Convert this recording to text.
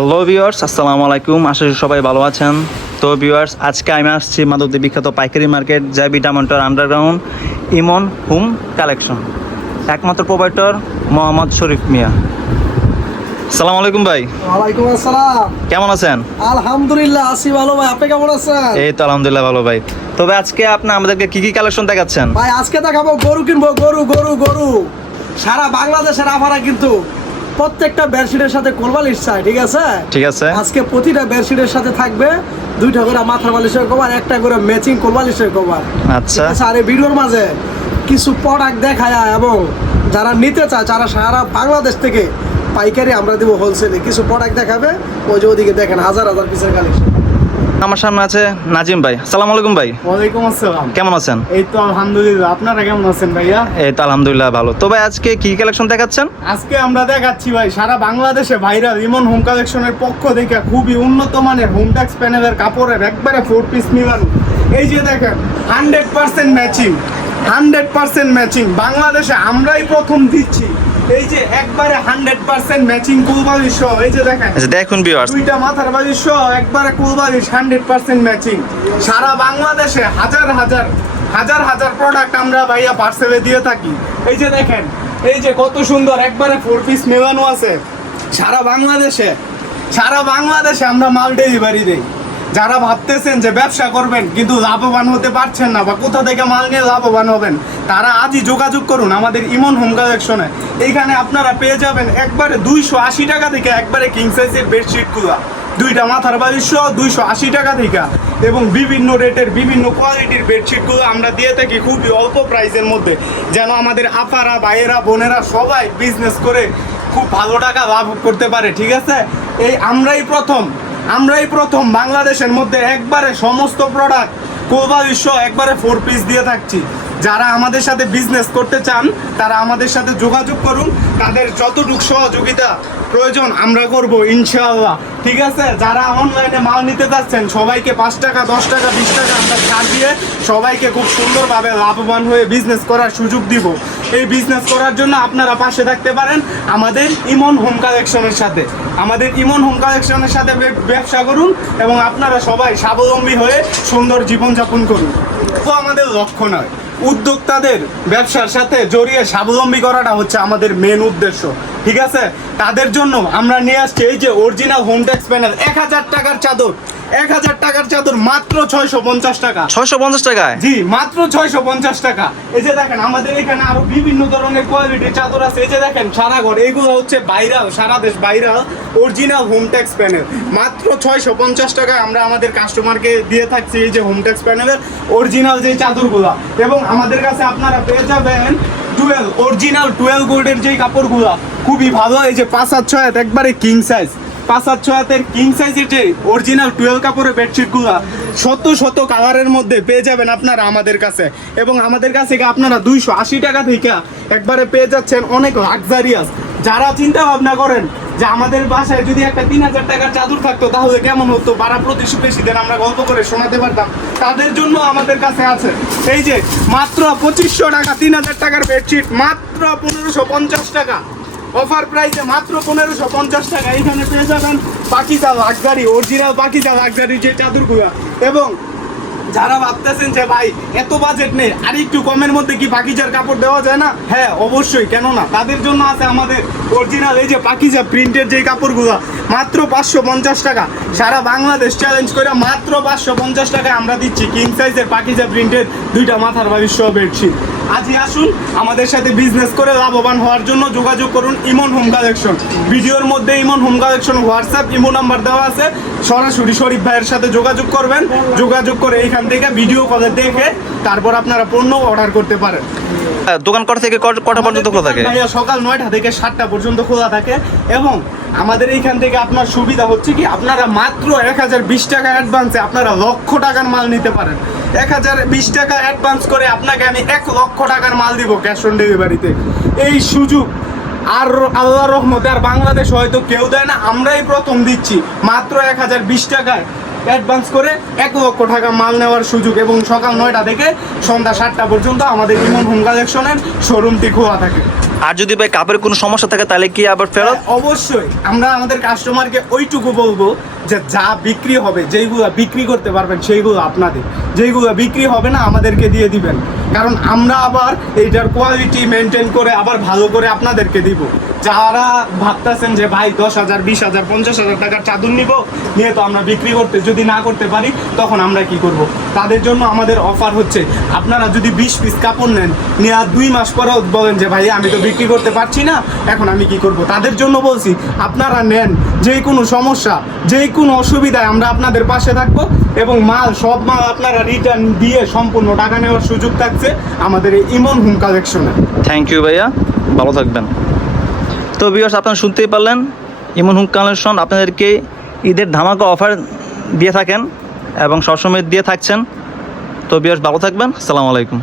Hello viewers, আসসালামু আলাইকুম। আশা করি সবাই ভালো আছেন। তো ভিউয়ার্স, আজকে আমি আসছি মাদকদ্রব্য বিখ্যাত পাইকারি মার্কেট জেবি ডায়মন্ডের আন্ডারগ্রাউন্ড ইমন হোম কালেকশন, একমাত্র প্রোভাইডার মোহাম্মদ শরীফ মিয়া। আসসালামু আলাইকুম ভাই। ওয়ালাইকুম আসসালাম। কেমন আছেন? আলহামদুলিল্লাহ আছি ভালো ভাই, আপনি কেমন আছেন? এই তো আলহামদুলিল্লাহ ভালো ভাই। তবে আজকে আপনি আমাদেরকে কি কি কালেকশন দেখাচ্ছেন? ভাই আজকে দেখাবো গরু কিনবো, গরু গরু গরু। সারা বাংলাদেশের আফারা কিন্তু প্রত্যেকটা বেডশিটের সাথে কোলবালিশ চাই, ঠিক আছে? ঠিক আছে। আজকে প্রতিটা বেডশিটের সাথে থাকবে 2টা করে মাথার বালিশের কভার, একটা করে ম্যাচিং কোলবালিশের কভার। আচ্ছা। আর এই ভিডিওর মাঝে কিছু প্রোডাক্ট দেখায় এবং যারা নিতে চায়, যারা সারা বাংলাদেশ থেকে পাইকারি আমরা দিব হোলসেলে, কিছু প্রোডাক্ট দেখাবে। ওই যে ওদিকে দেখেন হাজার হাজার পিসের কালেকশন। আমার সামনে আছে নাজিম ভাই। আসসালামু আলাইকুম ভাই। ওয়ালাইকুম আসসালাম। কেমন আছেন? এই তো আলহামদুলিল্লাহ, আপনারা কেমন আছেন ভাইয়া? এই তো আলহামদুলিল্লাহ ভালো। তবে আজকে কি কালেকশন দেখাচ্ছেন? আজকে আমরা দেখাচ্ছি ভাই সারা বাংলাদেশে ভাইরাল ইমন হোম কালেকশনের পক্ষ থেকে খুবই উন্নত মানের হোম ট্যাক্স প্যানেলের কাপড়ের একবারে 4 পিস মিলানো। এই যে দেখেন 100% ম্যাচিং, 100% ম্যাচিং। বাংলাদেশে আমরাই প্রথম দিচ্ছি এই যে একবারে 100% ম্যাচিং কুলবালিশ সহ। এই যে দেখেন, আচ্ছা দেখুন ভিউয়ার্স, 2টা মাথার বালিশ সহ একবারে কুলবালিশ 100% ম্যাচিং। সারা বাংলাদেশে হাজার হাজার হাজার হাজার প্রোডাক্ট আমরা ভাইয়া পার্সেলে দিয়ে থাকি। এই যে দেখেন, এই যে কত সুন্দর একবারে 4 পিস মেলানো আছে। সারা বাংলাদেশে আমরা মাল ডেলিভারি দেই। যারা ভাবতেছেন যে ব্যবসা করবেন কিন্তু লাভবান হতে পারছেন না বা কোথা থেকে মাল নিয়ে লাভবান হবেন, তারা আজই যোগাযোগ করুন আমাদের ইমন হোম কালেকশনে। এইখানে আপনারা পেয়ে যাবেন একবারে 280 টাকা থেকে একবারে কিং সাইজের বেডশিটগুলো, 2টা মাথার বালিশ সহ 280 টাকা থেকে, এবং বিভিন্ন রেটের বিভিন্ন কোয়ালিটির বেডশিটগুলো আমরা দিয়ে থাকি খুবই অল্প প্রাইসের মধ্যে, যেন আমাদের আপারা ভাইয়েরা বোনেরা সবাই বিজনেস করে খুব ভালো টাকা লাভ করতে পারে। ঠিক আছে, এই আমরাই প্রথম বাংলাদেশের মধ্যে একবারে সমস্ত প্রোডাক্ট কোলবালিশ সহ একবারে 4 পিস দিয়ে থাকছি। যারা আমাদের সাথে বিজনেস করতে চান তারা আমাদের সাথে যোগাযোগ করুন, তাদের যতটুকু সহযোগিতা প্রয়োজন আমরা করব ইনশাআল্লাহ। ঠিক আছে, যারা অনলাইনে মাল নিতে যাচ্ছেন সবাইকে 5 টাকা 10 টাকা 20 টাকা আমরা ছাড় দিয়ে সবাইকে খুব সুন্দরভাবে লাভবান হয়ে বিজনেস করার সুযোগ দিব। এই বিজনেস করার জন্য আপনারা পাশে থাকতে পারেন আমাদের ইমন হোম কালেকশনের সাথে। আমাদের ইমন হোম কালেকশনের সাথে ব্যবসা করুন এবং আপনারা সবাই স্বাবলম্বী হয়ে সুন্দর জীবনযাপন করুন। তো আমাদের লক্ষ্য নয়, উদ্যোক্তাদের ব্যবসার সাথে জড়িয়ে স্বাবলম্বী করাটা হচ্ছে আমাদের মেন উদ্দেশ্য। ঠিক আছে, তাদের জন্য আমরা নিয়ে আসছি এই যে অরিজিনাল হোম ট্যাক্স প্যানেল, 1000 টাকার চাদর, 1000 টাকার চাদর মাত্র 650 টাকা। 650 টাকায়? জি, মাত্র 650 টাকা। এই যে দেখেন আমাদের এখানে আরো বিভিন্ন ধরনের কোয়ালিটির চাদর আছে। এই যে দেখেন সারা ঘর, এগুলো হচ্ছে ভাইরাল, সারা দেশ viral original home tax panel. মাত্র 650 টাকায় আমরা আমাদের কাস্টমারকে দিয়ে থাকছি এই যে হোম ট্যাক্স প্যানেলের অরিজিনাল যে চাদরগুলা। এবং আমাদের কাছে আপনারা পেয়ে যাবেন অরিজিনাল 12 গোল্ডের যে কাপড়গুলা খুবই ভালো। এই যে 5/6 একবারে কিং সাইজ, 5/6 কিং সাইজের যে অরিজিনাল 12 কাপড়ের বেডশিটগুলো শত কালারের মধ্যে পেয়ে যাবেন আপনারা আমাদের কাছে। এবং আমাদের কাছে আপনারা 280 টাকা থেকে একবারে পেয়ে যাচ্ছেন অনেক লাক্সারিয়াস। যারা চিন্তা ভাবনা করেন যে আমাদের বাসায় যদি একটা 3000 টাকার চাদর থাকতো তাহলে কেমন হতো, পাড়া প্রতিবেশীদের আমরা গল্প করে শোনাতে পারতাম, তাদের জন্য আমাদের কাছে আছে এই যে মাত্র 2500 টাকা 3000 টাকার বেডশিট, মাত্র 1550 টাকা অফার প্রাইসে, মাত্র 1550 টাকা। এইখানে পেয়ে যাবেন Pakiza luxury, original Pakiza luxury যে চাদরগুলো। এবং যারা ভাবতেছেন যে ভাই এত বাজেট নেই, আর একটু কমের মধ্যে কি পাকিজার কাপড় দেওয়া যায় না? হ্যাঁ অবশ্যই, কেন না, তাদের জন্য আছে আমাদের অরিজিনাল এই যে পাকিজা প্রিন্টের যে কাপড়গুলো, মাত্র 550 টাকা। সারা বাংলাদেশ চ্যালেঞ্জ করে মাত্র 550 টাকায় আমরা দিচ্ছি কিং সাইজের পাকিজা প্রিন্টের 2টা মাথার বালিশ সহ বেডশিট। আজই আসুন আমাদের সাথে বিজনেস করে লাভবান হওয়ার জন্য যোগাযোগ করুন ইমন হোম কালেকশন। ভিডিওর মধ্যে Imon home collection WhatsApp imo number দেওয়া আছে, সরাসরি শরীফ ভাইয়ের সাথে যোগাযোগ করবেন। যোগাযোগ করে এইখান থেকে ভিডিও কলে দেখে তারপর আপনারা পণ্য অর্ডার করতে পারেন। দোকান কটা থেকে কটা পর্যন্ত খোলা থাকে? সকাল 9টা থেকে 7টা পর্যন্ত খোলা থাকে। এবং আমাদের এইখান থেকে আপনার সুবিধা হচ্ছে কি, আপনারা মাত্র 1020 টাকা অ্যাডভান্সে আপনারা লক্ষ টাকার মাল নিতে পারেন। 1020 টাকা অ্যাডভান্স করে আপনাকে আমি 1 লক্ষ টাকার মাল দিব ক্যাশ অন ডেলিভারিতে। এই সুযোগ আর আল্লাহর রহমতে আর বাংলাদেশ হয়তো কেউ দেয় না, আমরাই প্রথম দিচ্ছি মাত্র 1020 টাকায় অ্যাডভান্স করে 1 লক্ষ টাকা মাল নেওয়ার সুযোগ। এবং সকাল 9টা থেকে সন্ধ্যা 7টা পর্যন্ত আমাদের ইমন হোম কালেকশনের শোরুমটি খোলা থাকে। আর যদি ভাই কাপড়ের কোনো সমস্যা থাকে তাহলে কি আবার ফেরত? হ্যাঁ, অবশ্যই আমরা আমাদের কাস্টমারকে ওইটুকু বলবো যে যা বিক্রি হবে, যেইগুলো বিক্রি করতে পারবেন সেইগুলো আপনাদের, যেইগুলো বিক্রি হবে না আমাদেরকে দিয়ে দিবেন, কারণ আমরা আবার এইটার কোয়ালিটি মেনটেন করে আবার ভালো করে আপনাদেরকে দিব। যারা ভাবতেছেন যে ভাই 10,000, 20,000, 50,000 টাকার চাদর নিব, নিয়ে তো আমরা বিক্রি যদি না করতে পারি তখন আমরা কি করব? তাদের জন্য আমাদের অফার হচ্ছে, আপনারা যদি 20 পিস কাপড় নেন, নিয়ে আর 2 মাস পরেও বলেন যে ভাই আমি তো বিক্রি করতে পারছি না, এখন আমি কি করব? তাদের জন্য বলছি আপনারা নেন, যে কোনো সমস্যা, যে কোনো অসুবিধায় আমরা আপনাদের পাশে থাকবো, এবং সব মাল আপনারা রিটার্ন দিয়ে সম্পূর্ণ টাকা নেওয়ার সুযোগ থাকছে আমাদের এই ইমন হোম কালেকশনে। থ্যাংক ইউ ভাইয়া, ভালো থাকবেন। তো ভিউয়ার্স, আপনারা শুনতেই পারলেন, ইমন হোম কালেকশন আপনাদেরকে ঈদের ধামাকা অফার দিয়ে থাকেন এবং সবসময় দিয়ে থাকছেন। তো ভিউয়ার্স, ভালো থাকবেন। আসসালামু আলাইকুম।